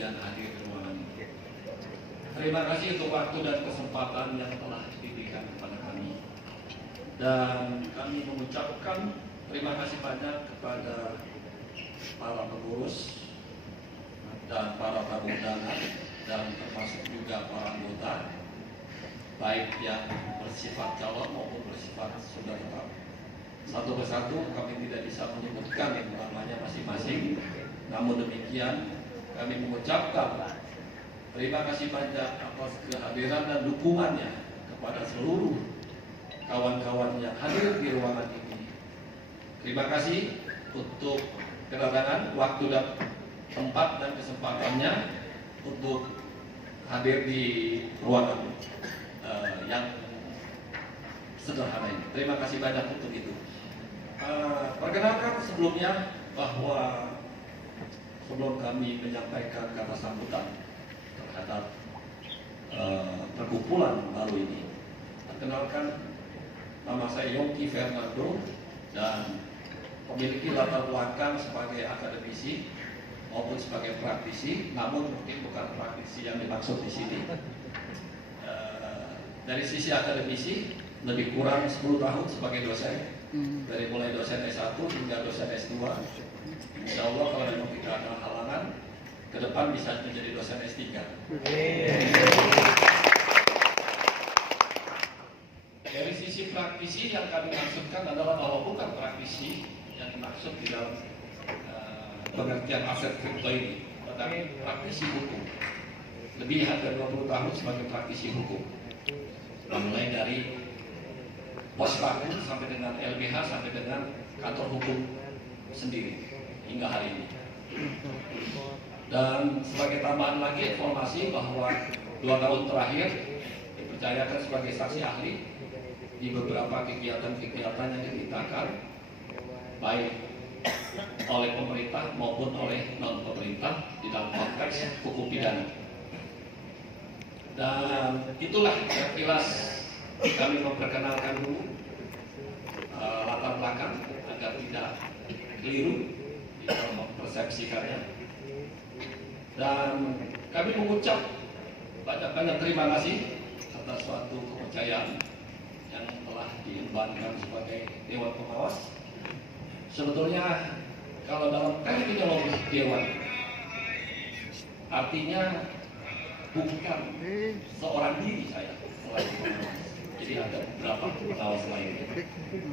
berkenan hadir di ruangan ini. Terima kasih untuk waktu dan kesempatan yang telah diberikan kepada kami. Dan kami mengucapkan terima kasih banyak kepada para pengurus dan para tamu undangan, dan termasuk juga para anggota, baik yang bersifat calon maupun bersifat sudah tetap. Satu persatu kami tidak bisa menyebutkan yang namanya masing-masing. Namun demikian kami mengucapkan terima kasih banyak atas kehadiran dan dukungannya kepada seluruh kawan-kawan yang hadir di ruangan ini. Terima kasih untuk kedatangan, waktu dan tempat dan kesempatannya untuk hadir di ruangan yang sederhana ini. Terima kasih banyak untuk itu. Perkenalkan sebelumnya bahwa sebelum kami menyampaikan kata sambutan terhadap perkumpulan baru ini, perkenalkan nama saya Yongki Fernando dan memiliki latar belakang sebagai akademisi maupun sebagai praktisi, namun mungkin bukan praktisi yang dimaksud di sini. Dari sisi akademisi lebih kurang 10 tahun sebagai dosen, dari mulai dosen S1 hingga dosen S2. Insya Allah kalau memang tidak ada halangan, ke depan bisa menjadi dosen S3. Dari sisi praktisi yang kami maksudkan adalah bahwa bukan praktisi yang dimaksud di dalam pengertian aset kripto ini, tetapi praktisi hukum. Lebih hampir 20 tahun sebagai praktisi hukum, mulai dari pospaku sampai dengan LBH sampai dengan kantor hukum sendiri hingga hari ini. Dan sebagai tambahan lagi informasi bahwa 2 tahun terakhir dipercayakan sebagai saksi ahli di beberapa kegiatan-kegiatan yang dimintakan baik oleh pemerintah maupun oleh non pemerintah di dalam konteks hukum pidana. Dan itulah sekilas kami memperkenalkan dulu latar belakang agar tidak keliru di dalam mempersepsikannya. Dan kami mengucap banyak-banyak terima kasih atas suatu kepercayaan yang telah diembankan sebagai Dewan Pengawas. Sebetulnya kalau dalam terminologi Dewan, artinya bukan seorang diri saya selain pengawas. Jadi ada beberapa pengawas lainnya.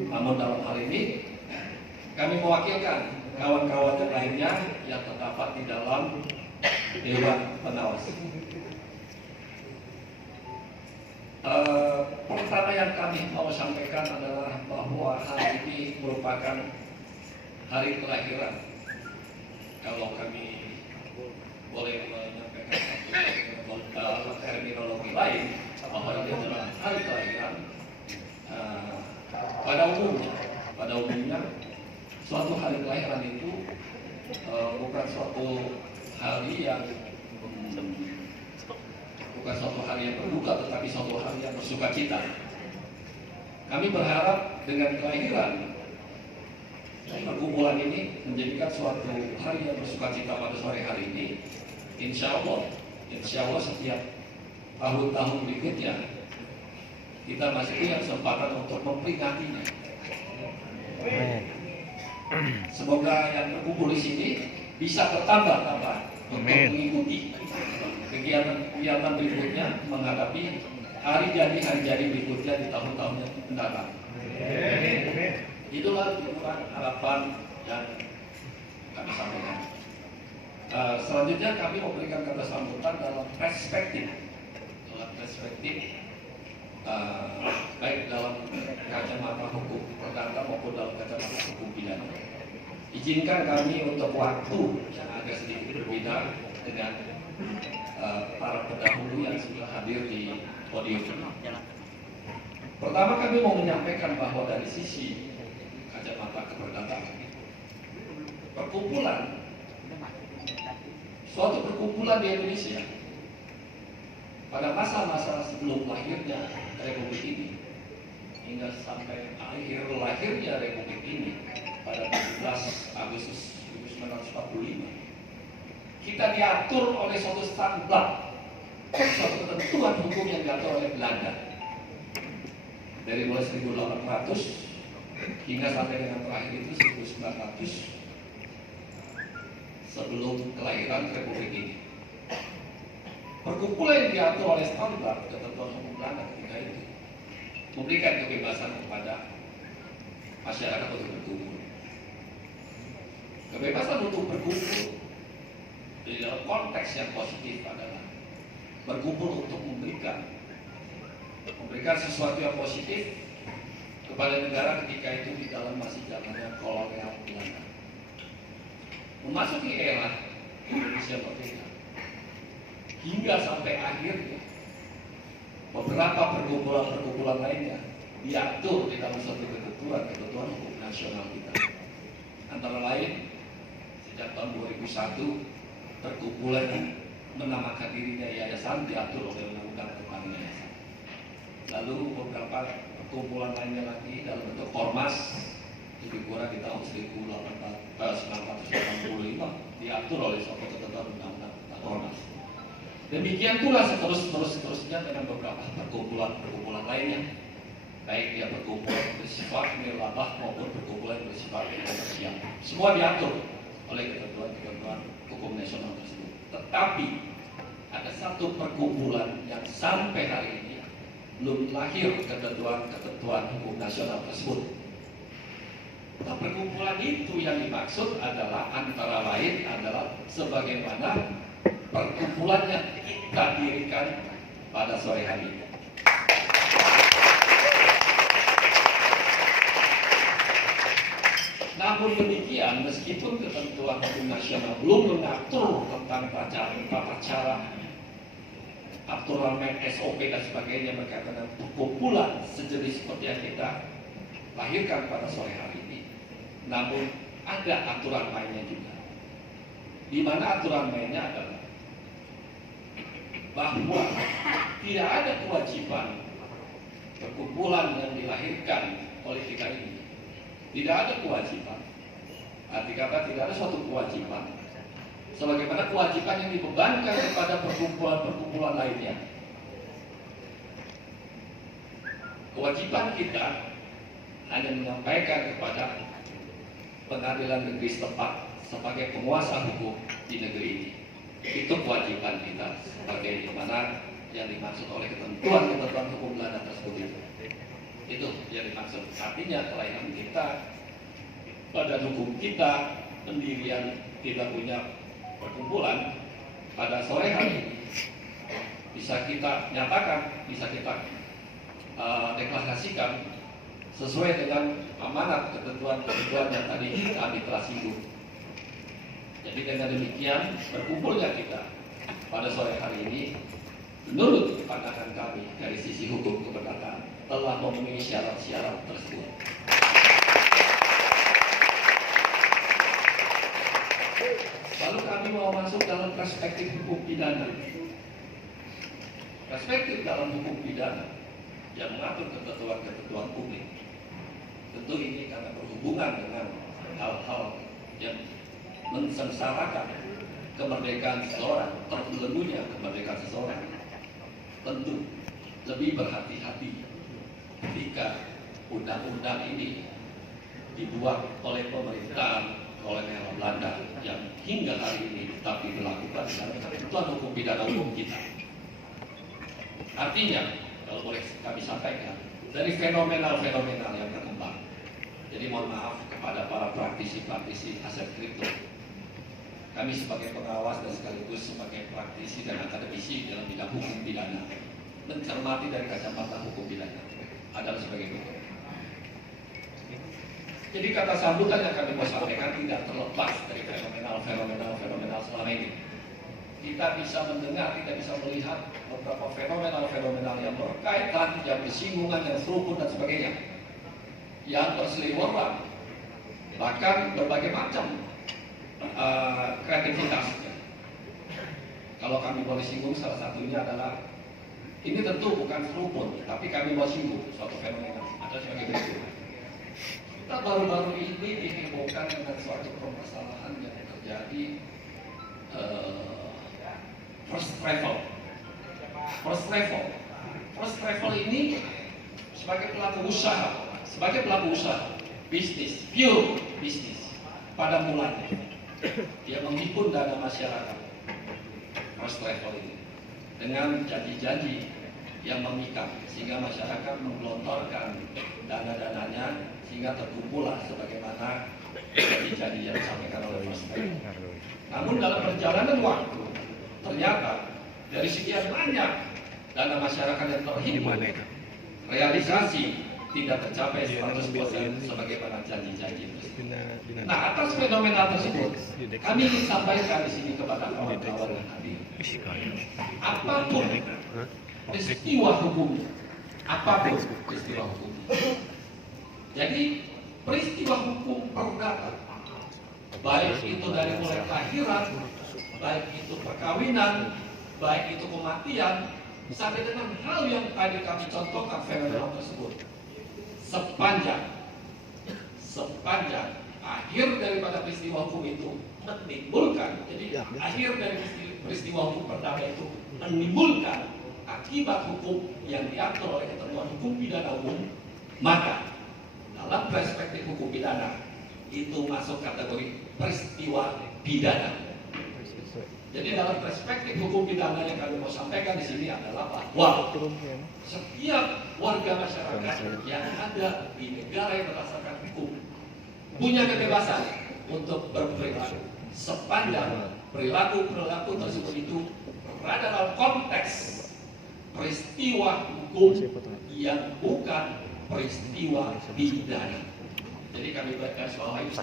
Namun dalam hal ini kami mewakilkan kawan-kawan yang lainnya yang terdapat di dalam Dewan Pengawas. Pertama yang kami mau sampaikan adalah bahwa hari ini merupakan hari kelahiran, kalau kami boleh menyampaikan satu terminologi lain, bahwa ini adalah hari kelahiran. Pada umumnya suatu hari kelahiran itu bukan suatu hari yang berduka, tetapi suatu hari yang bersuka cita. Kami berharap dengan kelahiran perkumpulan ini menjadikan suatu hari yang bersuka cita pada sore hari ini. Insya Allah setiap tahun-tahun berikutnya kita masih punya kesempatan untuk memperingatinya. Semoga yang berkumpul di sini bisa bertambah-tambah untuk mengikuti kegiatan berikutnya, menghadapi hari jadi berikutnya di tahun-tahun yang mendatang. Itulah harapan yang kami sampaikan. Selanjutnya kami memberikan kata sambutan dalam perspektif, baik dalam kacamata hukum perdata maupun dalam kacamata hukum pidana. Izinkan kami untuk waktu yang agak sedikit berbeda dengan para pendahulu yang sudah hadir di podium ini. Pertama, kami mau menyampaikan bahwa dari sisi kacamata keperdataan, suatu perkumpulan di Indonesia pada masa-masa sebelum lahirnya Republik ini hingga sampai akhir lahirnya Republik ini pada 17 Agustus 1945, kita diatur oleh suatu standar, suatu ketentuan hukum yang diatur oleh Belanda. Dari mulai 1800 hingga sampai dengan terakhir itu 1900 sebelum kelahiran Republik ini. Perkumpulan yang diatur oleh standar ketentuan hukum Belanda ketika itu memberikan kebebasan kepada masyarakat untuk berkumpul. Kebebasan untuk berkumpul di dalam konteks yang positif adalah berkumpul untuk memberikan sesuatu yang positif kepada negara ketika itu di dalam masih zamannya kolonial Belanda. Memasuki era Indonesia merdeka hingga sampai akhirnya beberapa perkumpulan lainnya diatur di dalam suatu ketentuan hukum nasional kita. Antara lain sejak tahun 2001 perkumpulan menamakan dirinya yayasan diatur oleh undang-undang tentang yayasan. Lalu beberapa perkumpulan lainnya lagi dalam bentuk ormas lebih kurang di tahun 1985 diatur oleh suatu ketentuan undang-undang tentang ormas. Demikian pula seterusnya dengan beberapa perkumpulan lainnya, baik dia perkumpulan bersifat nirlaba maupun perkumpulan bersifat komersial. Semua diatur oleh ketentuan hukum nasional tersebut. Tetapi ada satu perkumpulan yang sampai hari ini belum lahir ketentuan hukum nasional tersebut. Nah, perkumpulan itu yang dimaksud adalah antara lain adalah sebagaimana perkumpulan yang kita dirikan pada sore hari ini. Namun demikian, meskipun ketentuan hukum nasional belum mengatur tentang tata cara, aturan main SOP dan sebagainya berkaitan dengan perkumpulan sejenis seperti yang kita lahirkan pada sore hari ini, namun ada aturan mainnya juga. Di mana aturan mainnya adalah bahwa tidak ada kewajiban perkumpulan yang dilahirkan oleh kita ini. Tidak ada kewajiban. Arti kata tidak ada suatu kewajiban sebagaimana kewajiban yang dibebankan kepada perkumpulan lainnya. Kewajiban kita hanya menyampaikan kepada pengadilan negeri setempat sebagai penguasa hukum di negeri ini. Itu kewajiban kita sebagaimana yang dimaksud oleh ketentuan hukum Belanda tersebut. Itu yang dimaksud. Artinya kelainan kita, badan hukum kita, pendirian kita punya perkumpulan pada sore hari ini bisa kita nyatakan, bisa kita deklarasikan sesuai dengan amanat ketentuan yang tadi kami telah singgung. Jadi dengan demikian berkumpulnya kita pada sore hari ini menurut pandangan kami dari sisi hukum keberdataan telah memenuhi syarat-syarat tersebut. Lalu kami mau masuk dalam perspektif hukum pidana. Perspektif dalam hukum pidana yang mengatur ketentuan publik. Tentu ini karena berhubungan dengan hal-hal yang mensengsarakan kemerdekaan seseorang, terbelenggunya kemerdekaan seseorang. Tentu lebih berhati-hati ketika undang-undang ini dibuat oleh pemerintahan kolonial Belanda yang hingga hari ini tetap diberlakukan dalam ketentuan hukum pidana umum kita. Artinya, kalau boleh kami sampaikan, dari fenomenal yang berkembang. Jadi mohon maaf kepada para praktisi aset kripto. Kami sebagai pengawas dan sekaligus sebagai praktisi dan akademisi dalam bidang hukum pidana mencermati dari kacamata hukum pidana adalah sebagai berikut. Jadi kata sambutan yang kami mau sampaikan tidak terlepas dari fenomenal selama ini. Kita bisa mendengar, kita bisa melihat beberapa fenomenal yang berkaitan, yang bersinggungan, yang seruput dan sebagainya, yang berseliweran, bahkan berbagai macam kreativitasnya. Kalau kami boleh singgung, salah satunya adalah ini tentu bukan seruput, tapi kami mau singgung suatu fenomena ada sebagai berikut. Kita baru-baru ini dihebohkan dengan suatu permasalahan yang terjadi first travel. First travel ini sebagai pelaku usaha, bisnis, pure bisnis. Pada mulanya dia menghimpun dana masyarakat first travel ini dengan janji-janji yang memikat, sehingga masyarakat menggelontorkan dana-dananya sehingga terkumpullah sebagaimana janji-janji yang disampaikan oleh first travel. Namun dalam perjalanan waktu ternyata dari sekian banyak dana masyarakat yang terhimpun, realisasi tidak tercapai 100% sebagaimana janji-janji. Nah, atas fenomena tersebut, kami ingin sampaikan di sini kepada kawan-kawan yang hadir. Apapun peristiwa hukum, jadi peristiwa hukum perdata, baik itu dari mulai kelahiran, baik itu perkawinan, baik itu kematian, sampai dengan hal yang tadi kami contohkan fenomena tersebut, sepanjang akhir daripada peristiwa hukum itu menimbulkan, jadi akhir dari peristiwa hukum perdata itu menimbulkan akibat hukum yang diatur oleh ketentuan hukum pidana umum, maka dalam perspektif hukum pidana itu masuk kategori peristiwa pidana. Jadi dalam perspektif hukum pidana yang kami mau sampaikan di sini adalah bahwa setiap warga masyarakat yang ada di negara yang berdasarkan hukum punya kebebasan untuk berperilaku sepanjang perilaku tersebut itu berada dalam konteks peristiwa hukum yang bukan peristiwa pidana. Jadi kami berkata bahwa itu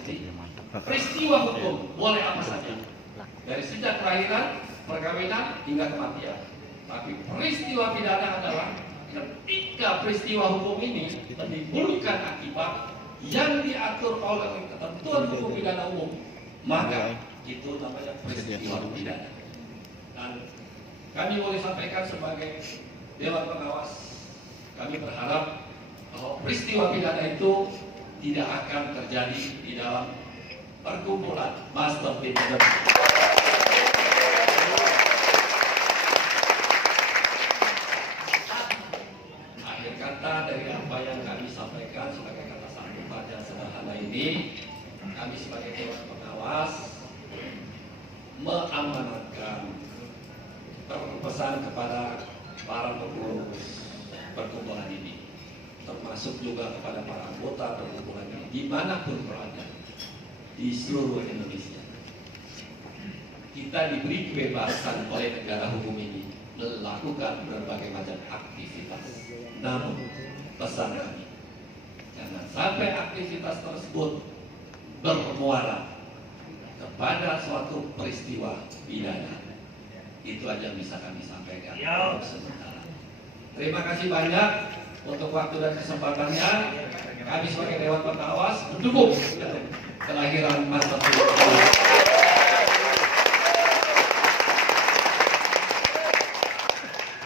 peristiwa hukum boleh apa saja, dari sejak kelahiran, perkawinan hingga kematian. Tapi peristiwa pidana adalah ketika peristiwa hukum ini menimbulkan akibat yang diatur oleh ketentuan hukum pidana umum, maka itu namanya peristiwa pidana. Dan kami boleh sampaikan sebagai Dewan Pengawas, kami berharap bahwa peristiwa pidana itu tidak akan terjadi di dalam perkumpulan master pidana. Akhir kata dari apa yang kami sampaikan sebagai kata sambutan yang sederhana ini, kami sebagai Dewan Pengawas mengamanatkan pesan kepada para pengurus perkumpulan ini, termasuk juga kepada para anggota perkumpulan ini dimanapun berada di seluruh Indonesia. Kita diberi kebebasan oleh negara hukum ini melakukan berbagai macam aktivitas. Namun pesan kami, jangan sampai aktivitas tersebut bermuara kepada suatu peristiwa pidana. Itu aja bisa kami sampaikan untuk sementara. Terima kasih banyak untuk waktu dan kesempatannya. Kami sebagai Dewan Pengawas mendukung kelahiran Master Pidana.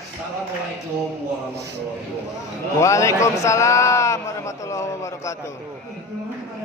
Assalamualaikum warahmatullahi wabarakatuh. Waalaikumsalam warahmatullahi wabarakatuh.